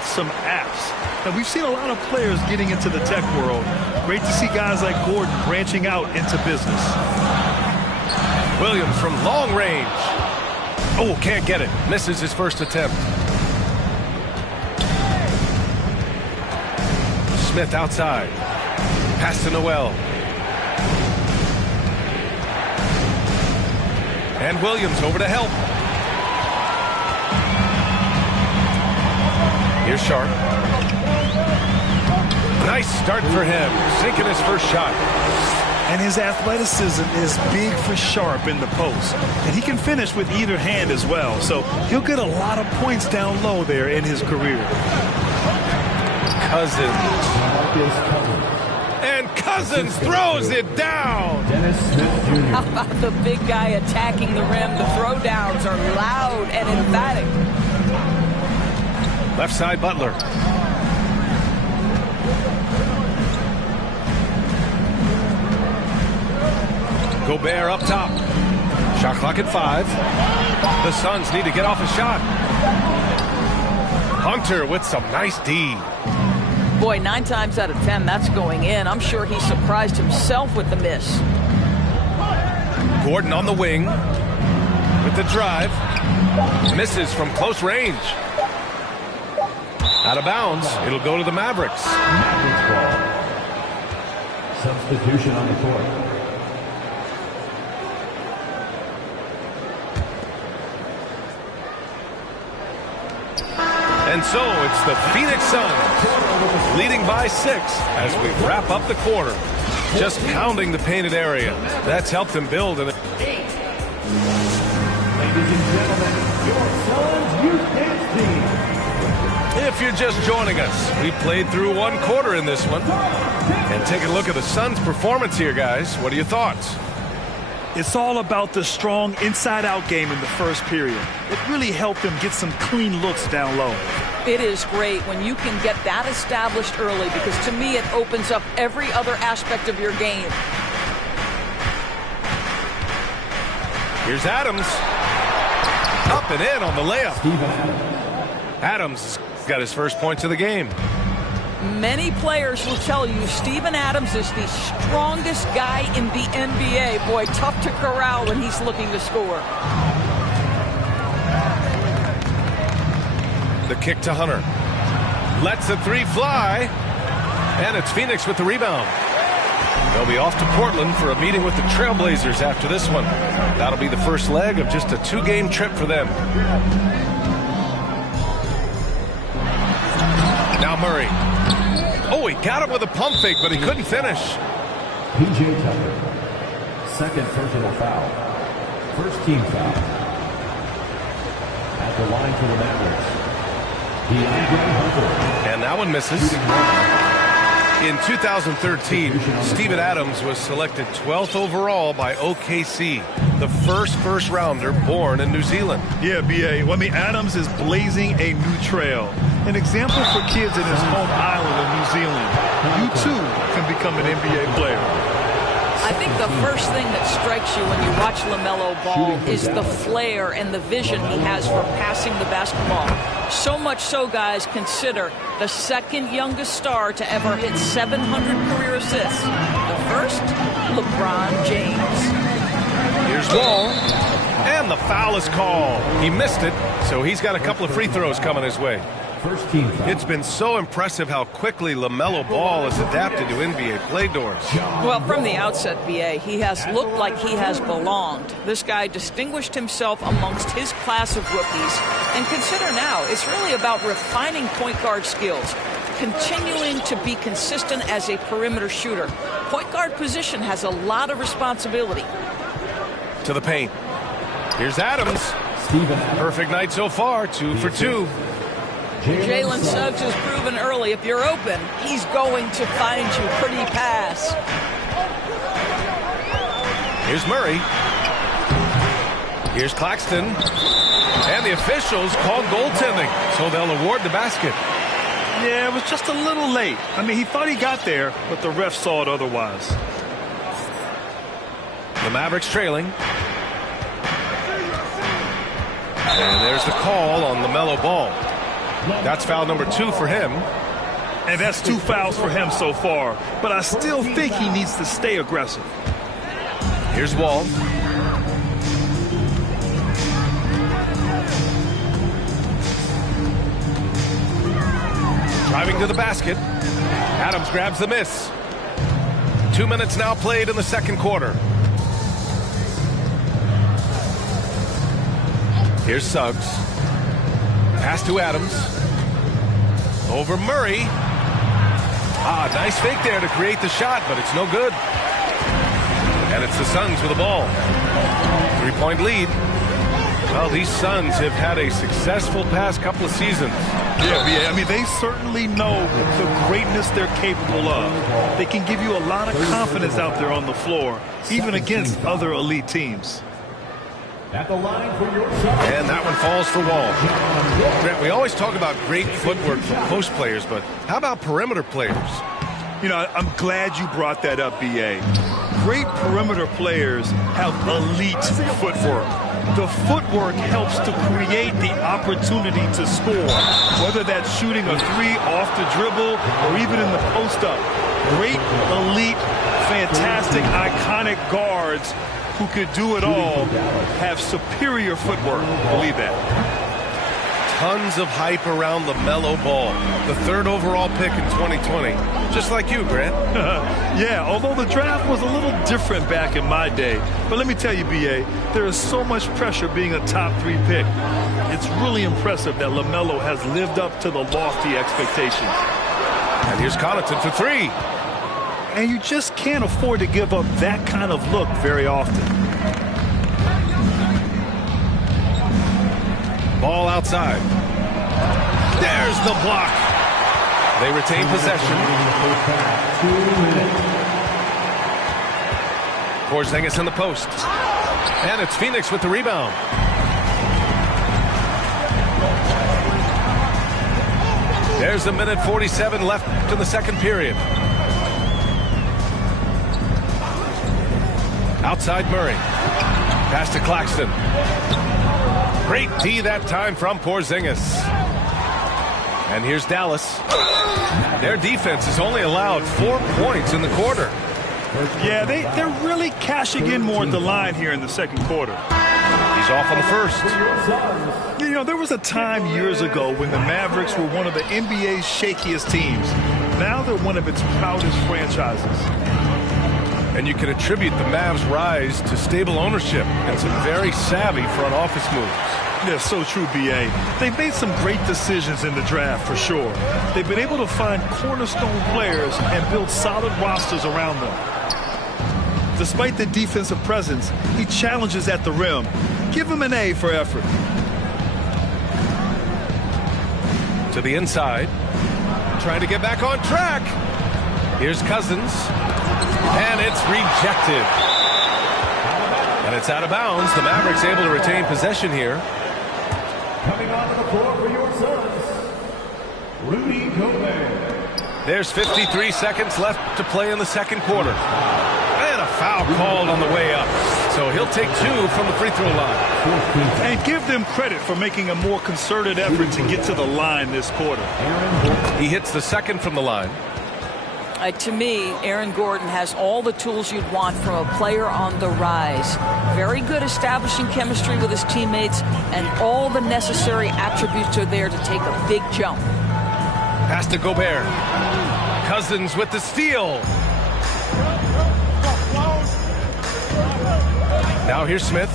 with some apps. Now, we've seen a lot of players getting into the tech world. Great to see guys like Gordon branching out into business. Williams from long range. Oh, can't get it. Misses his first attempt. Smith outside. Pass to Noel. And Williams over to help. Here's Sharp. Nice start for him. Sinking his first shot. And his athleticism is big for Sharp in the post. And he can finish with either hand as well. So he'll get a lot of points down low there in his career. Cousins. And Cousins throws it down. How about the big guy attacking the rim? The throwdowns are loud and emphatic. Left side, Butler. Gobert up top. Shot clock at 5. The Suns need to get off a shot. Hunter with some nice D. Boy, 9 times out of 10, that's going in. I'm sure he surprised himself with the miss. Gordon on the wing with the drive. Misses from close range. Out of bounds. It'll go to the Mavericks. Mavericks ball. Substitution on the court. And so it's the Phoenix Suns leading by 6 as we wrap up the quarter. Just pounding the painted area. That's helped them build. Ladies and gentlemen, your Suns Youth Dance Team. If you're just joining us, we played through 1 quarter in this one. And take a look at the Suns' performance here, guys. What are your thoughts? It's all about the strong inside-out game in the first period. It really helped them get some clean looks down low. It is great when you can get that established early because to me it opens up every other aspect of your game. Here's Adams. Up and in on the layup. Adams got his first points of the game. Many players will tell you Steven Adams is the strongest guy in the NBA. Boy, tough to corral when he's looking to score. The kick to Hunter. Lets the 3 fly. And it's Phoenix with the rebound. They'll be off to Portland for a meeting with the Trailblazers after this one. That'll be the first leg of just a 2-game trip for them. Now Murray. Oh, he got him with a pump fake, but he couldn't finish. P.J. Tucker. Second personal foul. First team foul. At the line for the Mavericks. DeAndre Hunter. And that one misses. In 2013, Steven Adams was selected 12th overall by OKC, the first rounder born in New Zealand. Yeah, B.A. Well, I mean, Adams is blazing a new trail. An example for kids in his home island of New Zealand. You, too, can become an NBA player. I think the first thing that strikes you when you watch LaMelo Ball is the flair and the vision he has for passing the basketball. So much so, guys, consider the second youngest star to ever hit 700 career assists. The first, LeBron James. Here's Wall. And the foul is called. He missed it, so he's got a couple of free throws coming his way. First team foul. It's been so impressive how quickly LaMelo Ball has adapted to NBA play doors. Well, from the outset, B.A., he has looked like he has belonged. This guy distinguished himself amongst his class of rookies. And consider now, it's really about refining point guard skills, continuing to be consistent as a perimeter shooter. Point guard position has a lot of responsibility. To the paint. Here's Adams. Perfect night so far, 2 for 2. Jalen Suggs has proven early, if you're open, he's going to find you. Pretty pass. Here's Murray. Here's Claxton. And the officials called goaltending, so they'll award the basket. Yeah, it was just a little late. I mean, he thought he got there, but the ref saw it otherwise. The Mavericks trailing. And there's the call on LaMelo Ball. That's foul number 2 for him. And that's 2 fouls for him so far. But I still think he needs to stay aggressive. Here's Wall. Driving to the basket. Adams grabs the miss. 2 minutes now played in the second quarter. Here's Suggs. Pass to Adams. Over Murray. Nice fake there to create the shot, but it's no good. And it's the Suns with the ball. 3-point lead. Well, these Suns have had a successful past couple of seasons. Yeah, I mean, they certainly know the greatness they're capable of. They can give you a lot of confidence out there on the floor, even against other elite teams. At the line for your And that one falls for Wall. Grant, we always talk about great footwork from post players, but how about perimeter players? You know, I'm glad you brought that up, B.A. Great perimeter players have elite footwork. The footwork helps to create the opportunity to score, whether that's shooting a 3 off the dribble or even in the post-up. Great, elite, fantastic, iconic guards who could do it all have superior footwork. Believe that. Tons of hype around LaMelo Ball, the 3rd overall pick in 2020. Just like you, Grant. Yeah, although the draft was a little different back in my day. But let me tell you, B.A., there is so much pressure being a top 3 pick. It's really impressive that LaMelo has lived up to the lofty expectations. And here's Connaughton for 3. And you just can't afford to give up that kind of look very often. Ball outside. There's the block. They retain possession. Porzingis in the post. And it's Phoenix with the rebound. There's a minute 47 left in the second period. Outside Murray. Pass to Claxton. Great D that time from Porzingis. And here's Dallas. Their defense has only allowed 4 points in the quarter. Yeah, they're really cashing in more at the line here in the second quarter. He's off on the first. You know, there was a time years ago when the Mavericks were one of the NBA's shakiest teams. Now they're one of its proudest franchises. And you can attribute the Mavs' rise to stable ownership and some very savvy front office moves. Yeah, so true, B.A. They've made some great decisions in the draft, for sure. They've been able to find cornerstone players and build solid rosters around them. Despite the defensive presence, he challenges at the rim. Give him an A for effort. To the inside. Trying to get back on track. Here's Cousins. And it's rejected. And it's out of bounds. The Mavericks able to retain possession here. Coming onto the floor for your Suns, Rudy Gobert. There's 53 seconds left to play in the second quarter. And a foul called on the way up. So he'll take 2 from the free throw line. And give them credit for making a more concerted effort to get to the line this quarter. He hits the second from the line. To me, Aaron Gordon has all the tools you'd want from a player on the rise. Very good establishing chemistry with his teammates, and all the necessary attributes are there to take a big jump. Pass to Gobert. Cousins with the steal. Now here's Smith.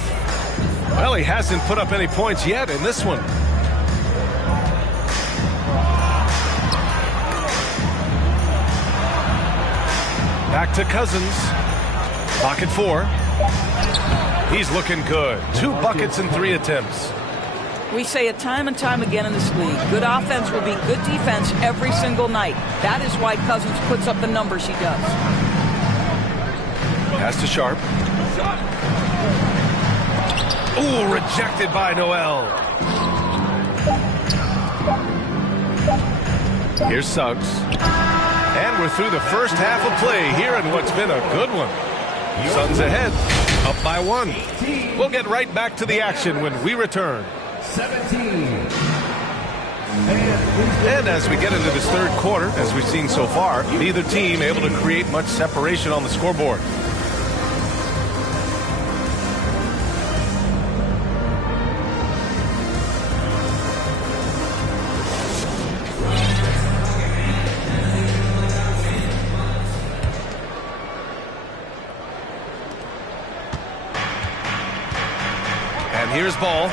Well, he hasn't put up any points yet in this one. Back to Cousins. Pocket 4. He's looking good. 2 buckets and 3 attempts. We say it time and time again in this league. Good offense will be good defense every single night. That is why Cousins puts up the numbers he does. Pass to Sharp. Ooh, rejected by Noel. Here's Suggs. And we're through the first half of play here in what's been a good one. Suns ahead, up by 1. We'll get right back to the action when we return. 17. And as we get into this third quarter, as we've seen so far, neither team able to create much separation on the scoreboard. And here's ball.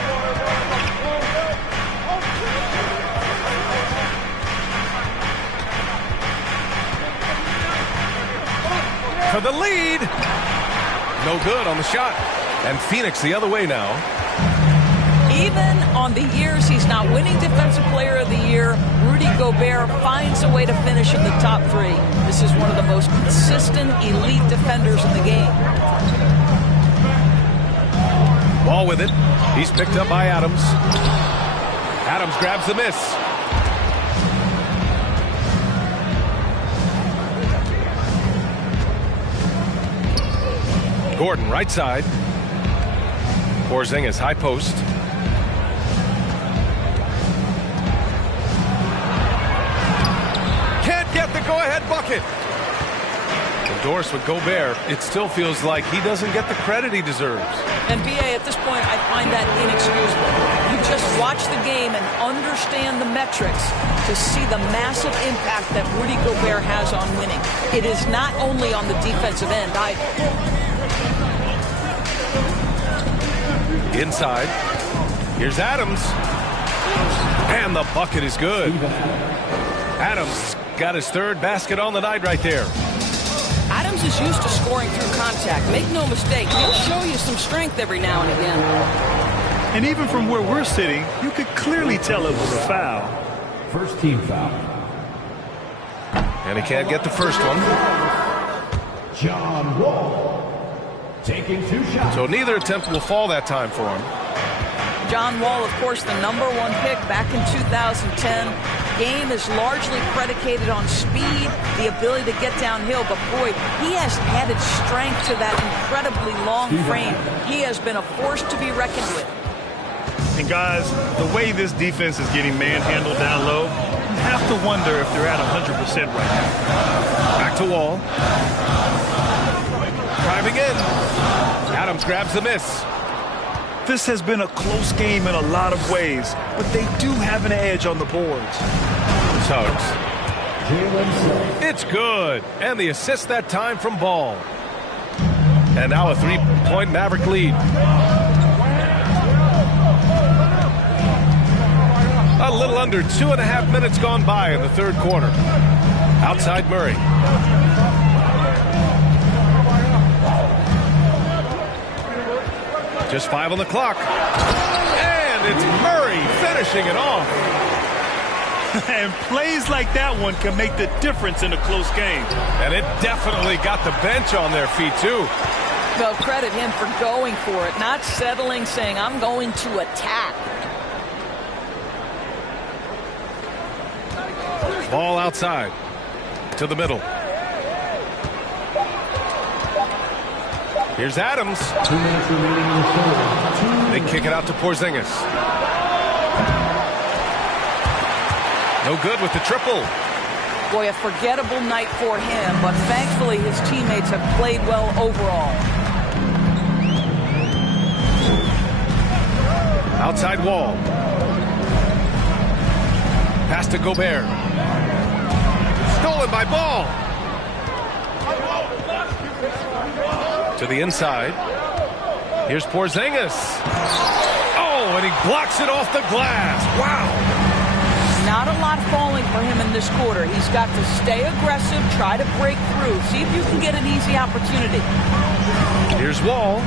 For the lead. No good on the shot. And Phoenix the other way now. Even on the years he's not winning Defensive Player of the Year, Rudy Gobert finds a way to finish in the top 3. This is one of the most consistent elite defenders in the game. Ball with it. He's picked up by Adams. Adams grabs the miss. Gordon, right side. Porzingis, high post. Can't get the go-ahead bucket. Endorsed with Gobert. It still feels like he doesn't get the credit he deserves. And B.A., at this point, I find that inexcusable. You just watch the game and understand the metrics to see the massive impact that Rudy Gobert has on winning. It is not only on the defensive end either. Inside. Here's Adams. And the bucket is good. Adams got his third basket on the night right there. Adams is used to scoring through contact. Make no mistake, he'll show you some strength every now and again. And even from where we're sitting, you could clearly tell it was a foul. First team foul. And he can't get the first one. John Wall. Taking 2 shots. So neither attempt will fall that time for him. John Wall, of course, the #1 pick back in 2010. Game is largely predicated on speed, the ability to get downhill, but boy, he has added strength to that incredibly long frame. He has been a force to be reckoned with. And guys, the way this defense is getting manhandled down low, you have to wonder if they're at 100% right now. Back to Wall. Driving in. Adams grabs the miss. This has been a close game in a lot of ways, but they do have an edge on the boards. Suggs. It's good. And the assist that time from Ball. And now a 3-point Maverick lead. A little under 2.5 minutes gone by in the third quarter. Outside Murray. Just 5 on the clock. And it's Murray finishing it off. And plays like that one can make the difference in a close game. And it definitely got the bench on their feet, too. Well, credit him for going for it, not settling, saying, I'm going to attack. Ball outside. To the middle. Here's Adams. 2 minutes remaining in the third. They kick it out to Porzingis. No good with the triple. Boy, a forgettable night for him, but thankfully his teammates have played well overall. Outside Wall. Pass to Gobert. Stolen by Ball. To the inside. Here's Porzingis. Oh, and he blocks it off the glass. Wow. Not a lot falling for him in this quarter. He's got to stay aggressive, try to break through, see if you can get an easy opportunity. Here's Wall.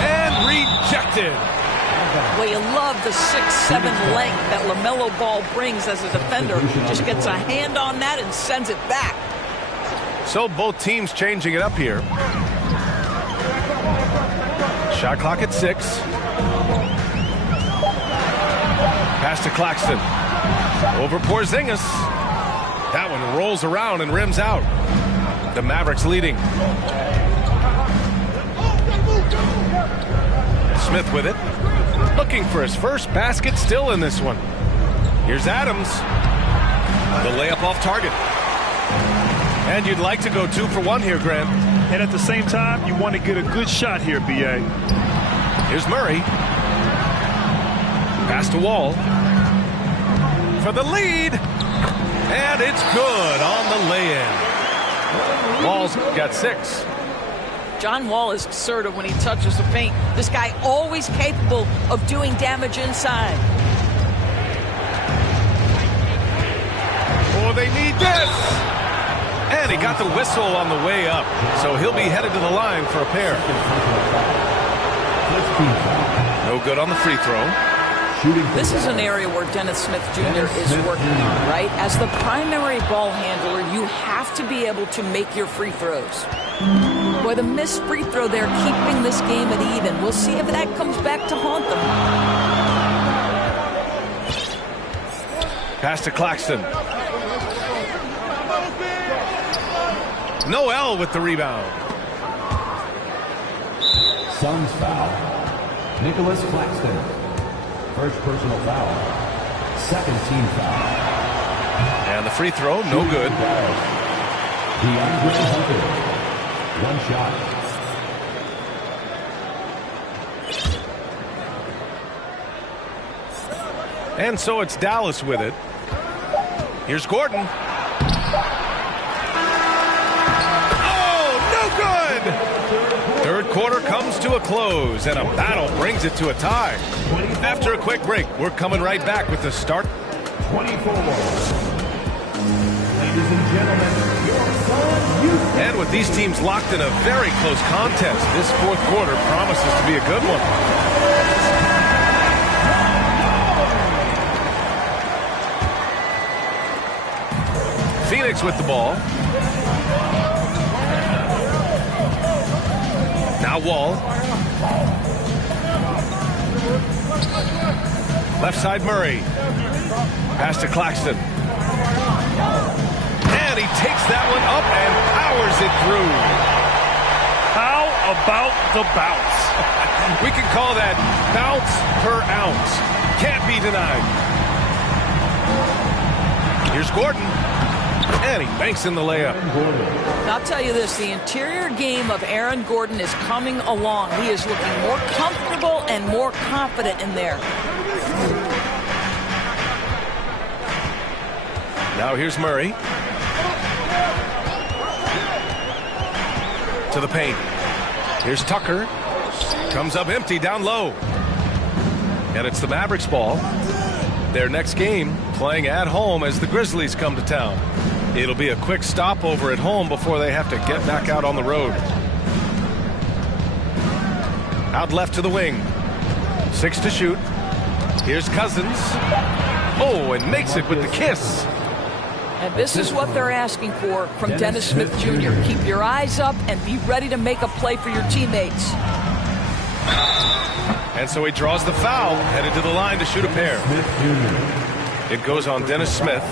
And rejected. Well, you love the 6'7" length that LaMelo Ball brings as a defender. Just gets a hand on that and sends it back. So both teams changing it up here. Shot clock at 6. Pass to Claxton. Over Porzingis. That one rolls around and rims out. The Mavericks leading. Smith with it. Looking for his first basket still in this one. Here's Adams. The layup off target. And you'd like to go 2 for 1 here, Grant. And at the same time, you want to get a good shot here, B.A. Here's Murray. Pass to Wall. For the lead. And it's good on the lay-in. Wall's got 6. John Wall is assertive when he touches the paint. This guy always capable of doing damage inside. Oh, they need this. And he got the whistle on the way up. So he'll be headed to the line for a pair. No good on the free throw. This is an area where Dennis Smith Jr. is working on, right? As the primary ball handler, you have to be able to make your free throws. Boy, the missed free throw there keeping this game at even. We'll see if that comes back to haunt them. Pass to Claxton. Noel with the rebound. Suns foul. Nicholas Claxton. First personal foul. Second team foul. And the free throw, no good. DeAndre Hunter. 1 shot. And so it's Dallas with it. Here's Gordon. Third quarter comes to a close, and a battle brings it to a tie. After a quick break, we're coming right back with the start. 24. Ladies and gentlemen, your Suns youth. And with these teams locked in a very close contest, this fourth quarter promises to be a good one. Phoenix with the ball. Now Wall. Left side Murray. Pass to Claxton. And he takes that one up and powers it through. How about the bounce? We can call that bounce per ounce. Can't be denied. Here's Gordon. And he banks in the layup. I'll tell you this, the interior game of Aaron Gordon is coming along. He is looking more comfortable and more confident in there. Now here's Murray. To the paint. Here's Tucker. Comes up empty down low. And it's the Mavericks ball. Their next game playing at home as the Grizzlies come to town. It'll be a quick stopover at home before they have to get back out on the road. Out left to the wing. 6 to shoot. Here's Cousins. Oh, and makes it with the kiss. And this is what they're asking for from Dennis Smith Jr. Keep your eyes up and be ready to make a play for your teammates. And so he draws the foul, headed to the line to shoot a pair. It goes on Dennis Smith.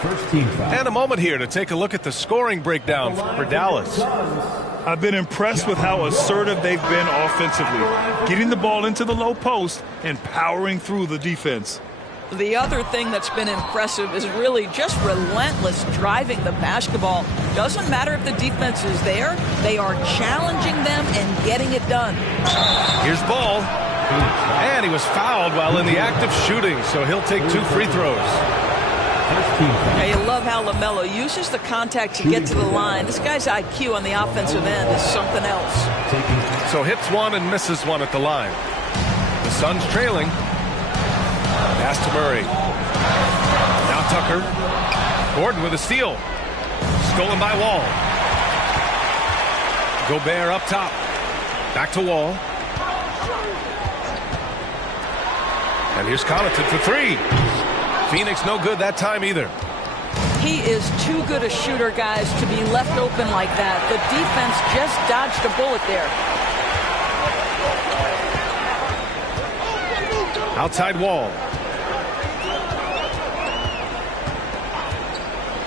First team foul. And a moment here to take a look at the scoring breakdown for Dallas. I've been impressed with how assertive they've been offensively, getting the ball into the low post and powering through the defense. The other thing that's been impressive is really just relentless driving the basketball. Doesn't matter if the defense is there, they are challenging them and getting it done. Here's Ball. And he was fouled while in the act of shooting, so he'll take 2 free throws. Hey, you love how LaMelo uses the contact to get to the line. This guy's IQ on the offensive end is something else. So hits 1 and misses 1 at the line. The Suns trailing. Pass to Murray. Now Tucker. Gordon with a steal. Stolen by Wall. Gobert up top. Back to Wall. And here's Connaughton for 3. Phoenix no good that time either. He is too good a shooter, guys, to be left open like that. The defense just dodged a bullet there. Outside Wall.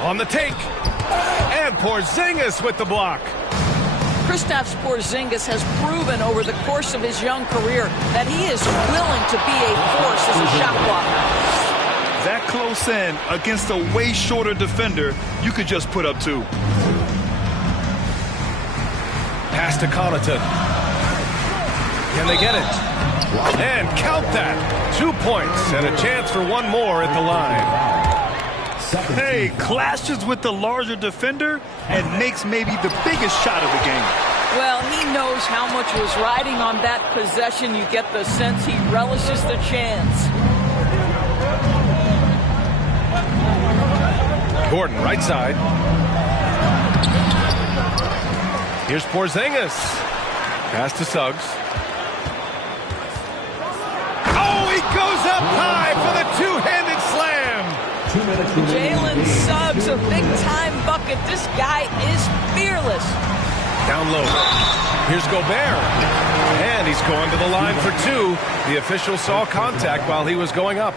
On the take. And Porzingis with the block. Kristaps Porzingis has proven over the course of his young career that he is willing to be a force as a shot blocker. That close in against a way shorter defender, you could just put up 2. Pass to Connaughton. Can they get it? And count that. 2 points and a chance for one more at the line. Hey, clashes with the larger defender and makes maybe the biggest shot of the game. Well, he knows how much was riding on that possession. You get the sense he relishes the chance. Gordon, right side. Here's Porzingis. Pass to Suggs. Oh, he goes up high for the two-handed slam. Jalen Suggs, a big-time bucket. This guy is fearless. Down low. Here's Gobert. And he's going to the line for 2. The official saw contact while he was going up.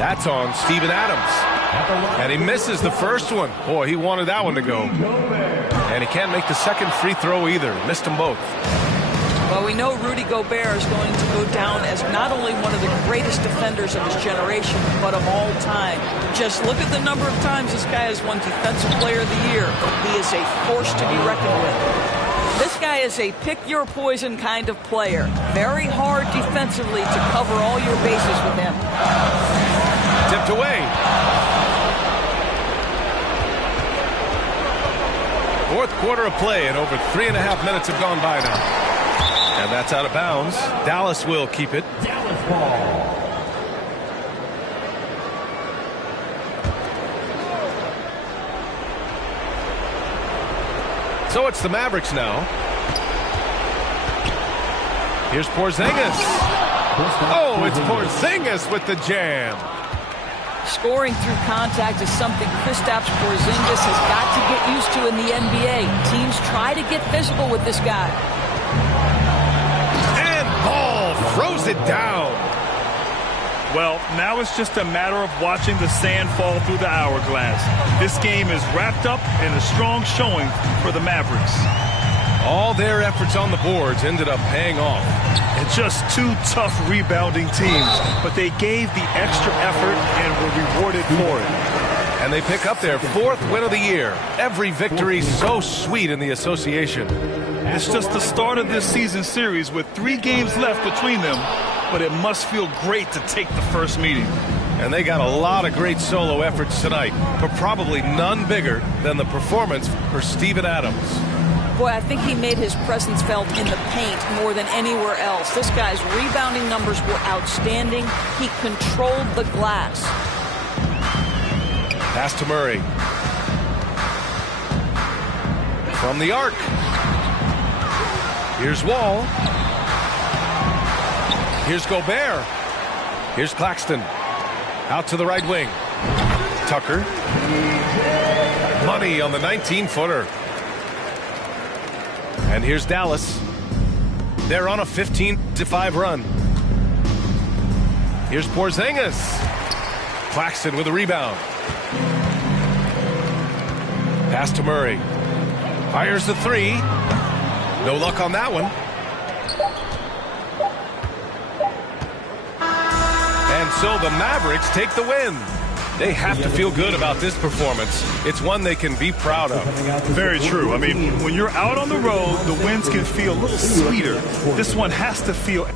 That's on Steven Adams. And he misses the first one. Boy, he wanted that one to go. And he can't make the second free throw either. Missed them both. Well, we know Rudy Gobert is going to go down as not only one of the greatest defenders of his generation, but of all time. Just look at the number of times this guy has won Defensive Player of the Year. He is a force to be reckoned with. This guy is a pick-your-poison kind of player. Very hard defensively to cover all your bases with him. Tipped away. Fourth quarter of play, and over 3.5 minutes have gone by now. And that's out of bounds. Dallas will keep it. Dallas ball. So it's the Mavericks now. Here's Porzingis. Oh, it's Porzingis with the jam. Scoring through contact is something Kristaps Porzingis has got to get used to in the NBA. Teams try to get physical with this guy. And Ball throws it down. Well, now it's just a matter of watching the sand fall through the hourglass. This game is wrapped up in a strong showing for the Mavericks. All their efforts on the boards ended up paying off. And just 2 tough rebounding teams, but they gave the extra effort and were rewarded for it. And they pick up their 4th win of the year. Every victory so sweet in the association. It's just the start of this season series with 3 games left between them, but it must feel great to take the first meeting. And they got a lot of great solo efforts tonight, but probably none bigger than the performance for Steven Adams. Boy, I think he made his presence felt in the paint more than anywhere else. This guy's rebounding numbers were outstanding. He controlled the glass. Pass to Murray. From the arc. Here's Wall. Here's Gobert. Here's Claxton. Out to the right wing. Tucker. Money on the 19-footer. And here's Dallas. They're on a 15-5 run. Here's Porzingis. Claxton with a rebound. Pass to Murray. Fires the 3. No luck on that one. And so the Mavericks take the win. They have to feel good about this performance. It's one they can be proud of. Very true. I mean, when you're out on the road, the wins can feel a little sweeter. This one has to feel